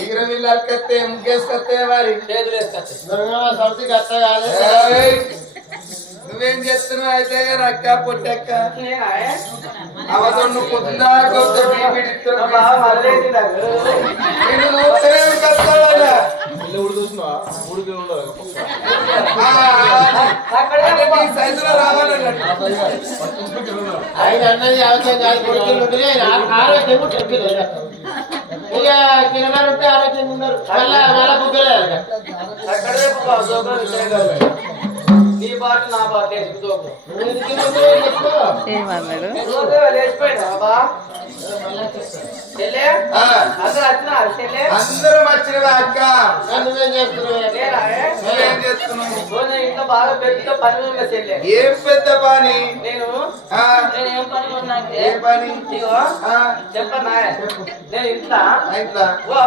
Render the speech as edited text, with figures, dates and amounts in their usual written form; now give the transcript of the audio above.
ఈరవిల్లకత్తే ముగ్గేసుకత్తే మరి సౌతికి అత్త కాదు. నువ్వేం చేస్తున్నావు అయితే రక్క పొట్టెక్క అవతొన్ను పొద్దుదాకా సైజులో రావాలన్నట్టు ఆయన అన్నది అవసరం కాదు. కొడుకులు ఉంటే ఆరోగ్యం ఇక కిరణాలు ఉంటే ఆరోగ్యంగా ఉన్నారు. మళ్ళా బుగ్గలే నీ బాట నా బాట అందరం వచ్చినవా అక్క నువ్వేం చేస్తున్నావు? ఇంట్లో బాగా పెద్ద పని ఉందా చెల్లె? ఏం పెద్ద పని? నేను ఏం పని ఉన్నా ఏ పని చెప్పన్నా నేను ఇంట్లో